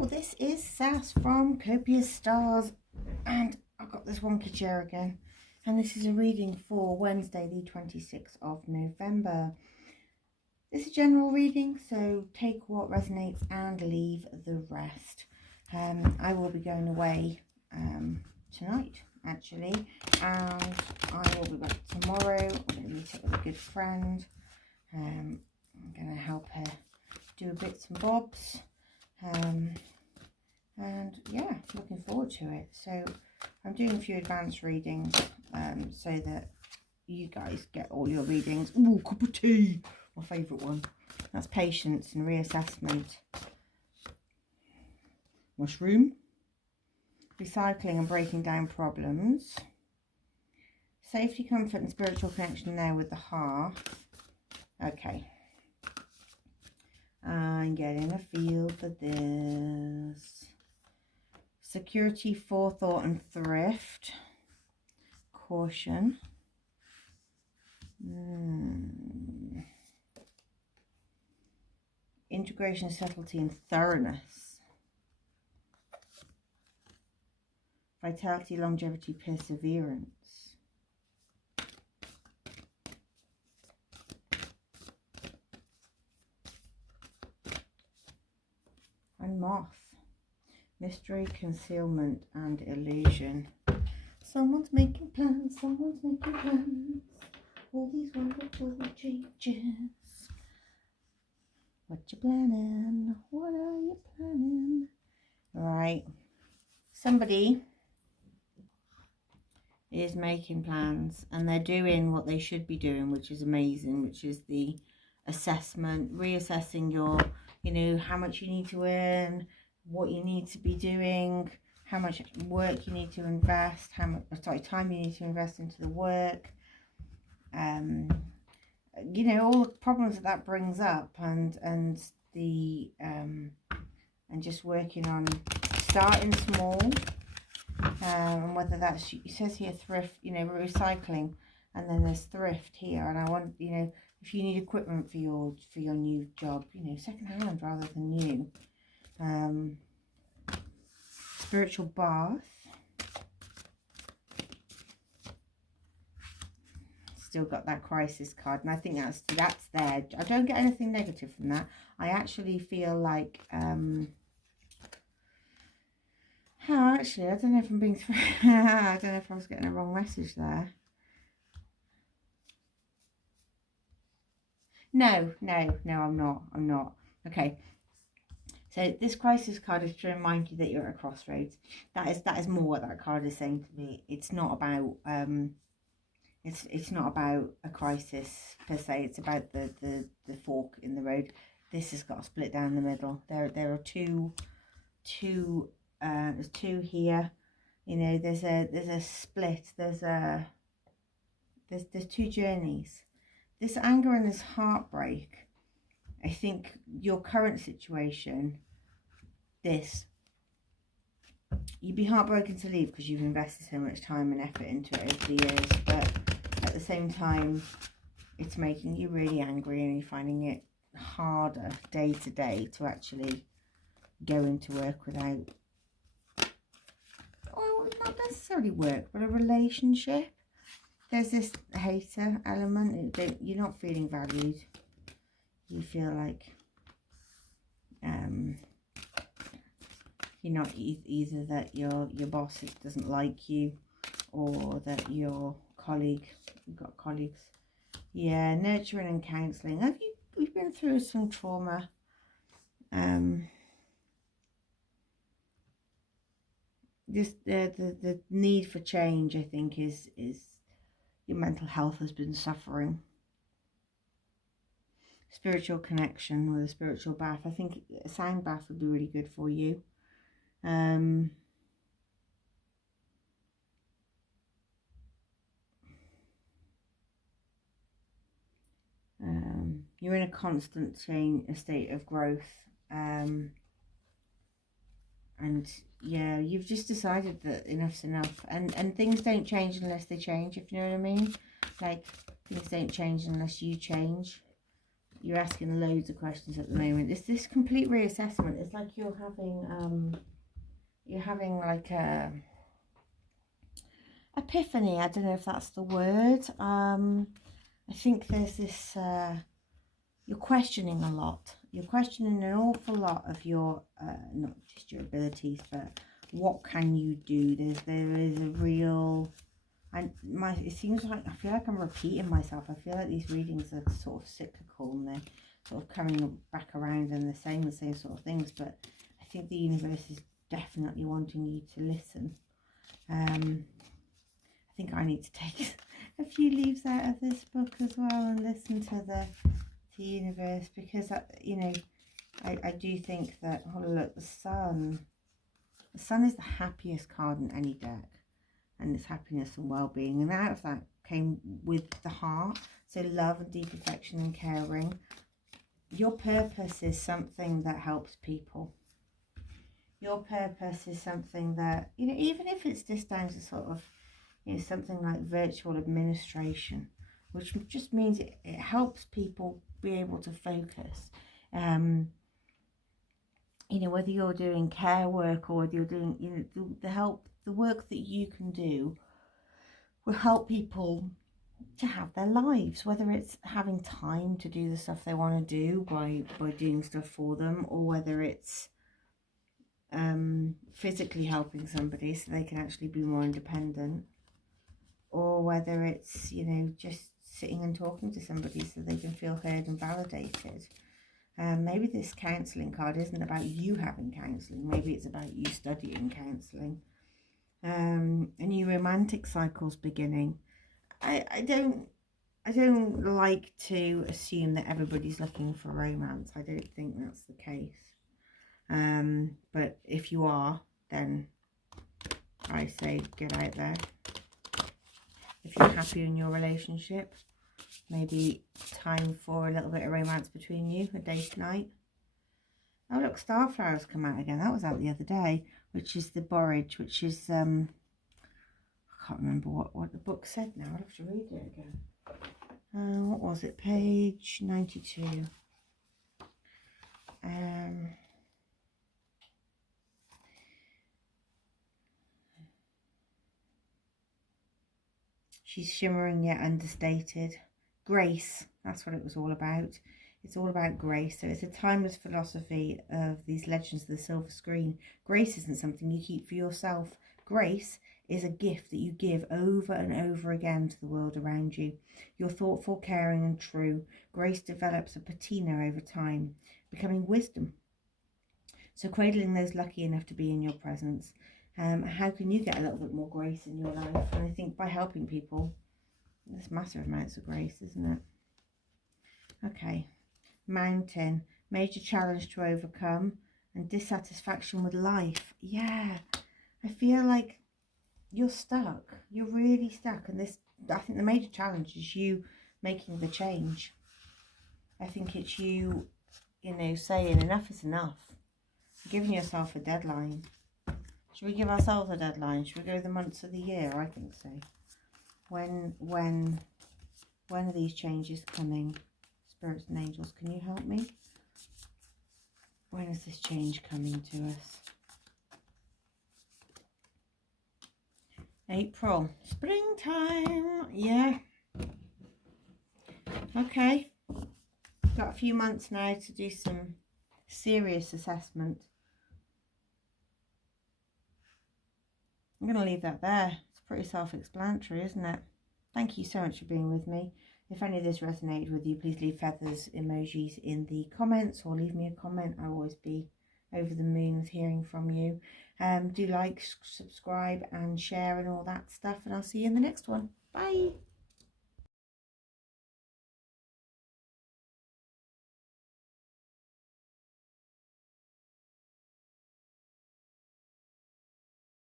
Hello, this is Sass from Copia Stars, and I've got this wonky chair again, and this is a reading for Wednesday the 26th of November. This is a general reading, so take what resonates and leave the rest. I will be going away tonight, actually, and I will be back tomorrow. I'm going to meet up with a good friend. I'm going to help her do bits and bobs. And yeah, looking forward to it. So I'm doing a few advanced readings so that you guys get all your readings. Ooh, cup of tea, my favourite one. That's patience and reassessment. Mushroom. Recycling and breaking down problems. Safety, comfort and spiritual connection there with the hearth. Okay. I'm getting a feel for this. Security, forethought and thrift. Caution. Integration, subtlety and thoroughness. Vitality, longevity, perseverance. And moth. Mystery, concealment and illusion. Someone's making plans, someone's making plans. All these wonderful changes. What you planning? What are you planning? Right. Somebody is making plans and they're doing what they should be doing, which is amazing, which is the assessment, reassessing your, how much you need to earn, what you need to be doing, how much work you need to invest, how much time you need to invest into the work, all the problems that brings up, and the and just working on starting small, and whether that's, it says here thrift, recycling, and then there's thrift here, and I want, if you need equipment for your new job, second hand rather than new. Spiritual bath. Still got that crisis card, and I think that's there. I don't get anything negative from that. I actually feel like actually, I don't know if I'm being I don't know if I was getting a wrong message there. No, I'm not. Okay. So this crisis card is to remind you that you're at a crossroads. That is more what that card is saying to me. It's not about it's not about a crisis per se. It's about the fork in the road. This has got to split down the middle. There are two there's two here. There's a split. There's two journeys. This anger and this heartbreak. I think your current situation, you'd be heartbroken to leave because you've invested so much time and effort into it over the years, but at the same time, it's making you really angry and you're finding it harder day to day to actually go into work without, not necessarily work, but a relationship. There's this hater element. You're not feeling valued. You feel like you're not either that your boss doesn't like you, or that your colleague, you've got colleagues. Yeah, nurturing and counselling. We've been through some trauma. Just the need for change, I think, is your mental health has been suffering. Spiritual connection with a spiritual bath. I think a sound bath would be really good for you. You're in a constant a state of growth, and yeah, you've just decided that enough's enough, and things don't change unless they change, if you know what I mean. Like, things don't change unless you change. You're asking loads of questions at the moment. It's this complete reassessment. It's like you're having like a epiphany. I don't know if that's the word. I think there's this. You're questioning a lot. You're questioning an awful lot of your not just your abilities, but what can you do. There is a real. It seems like I feel like I'm repeating myself. I feel like these readings are sort of cyclical and they're sort of coming back around and they're saying the same sort of things. But I think the universe is definitely wanting you to listen. I think I need to take a few leaves out of this book as well and listen to the universe, because I do think that, oh look, the sun is the happiest card in any deck, and it's happiness and well-being, and out of that came with the heart, so love and deep affection and caring. Your purpose is something that helps people. Your purpose is something that, even if it's just down to sort of, something like virtual administration, which just means it helps people be able to focus. Whether you're doing care work or whether you're doing, the work that you can do will help people to have their lives, whether it's having time to do the stuff they want to do by doing stuff for them, or whether it's physically helping somebody so they can actually be more independent, or whether it's, just sitting and talking to somebody so they can feel heard and validated. Maybe this counselling card isn't about you having counselling. Maybe it's about you studying counselling. A new romantic cycle's beginning. I don't like to assume that everybody's looking for romance. I don't think that's the case. But if you are, then I say get out there. If you're happy in your relationship, maybe time for a little bit of romance between you, a date night. Oh look, Starflowers come out again. That was out the other day, which is the borage, which is, I can't remember what the book said now. I'll have to read it again. What was it? Page 92. She's shimmering yet understated. Grace, that's what it was all about. It's all about grace. So it's a timeless philosophy of these legends of the silver screen. Grace isn't something you keep for yourself. Grace is a gift that you give over and over again to the world around you. You're thoughtful, caring and true. Grace develops a patina over time, becoming wisdom. So cradling those lucky enough to be in your presence. How can you get a little bit more grace in your life? And I think by helping people, there's massive amounts of grace, isn't it? Okay. Mountain. Major challenge to overcome and dissatisfaction with life. Yeah. I feel like you're stuck. You're really stuck. And I think the major challenge is you making the change. I think it's you, saying enough is enough. Giving yourself a deadline. Should we give ourselves a deadline? Should we go the months of the year? I think so. When are these changes coming? Spirits and angels, can you help me? When is this change coming to us? April. Springtime. Yeah. Okay. Got a few months now to do some serious assessment. I'm going to leave that there. It's pretty self-explanatory, isn't it? Thank you so much for being with me. If any of this resonated with you, please leave feathers emojis in the comments or leave me a comment. I'll always be over the moon with hearing from you. Do like, subscribe and share and all that stuff, and I'll see you in the next one. Bye.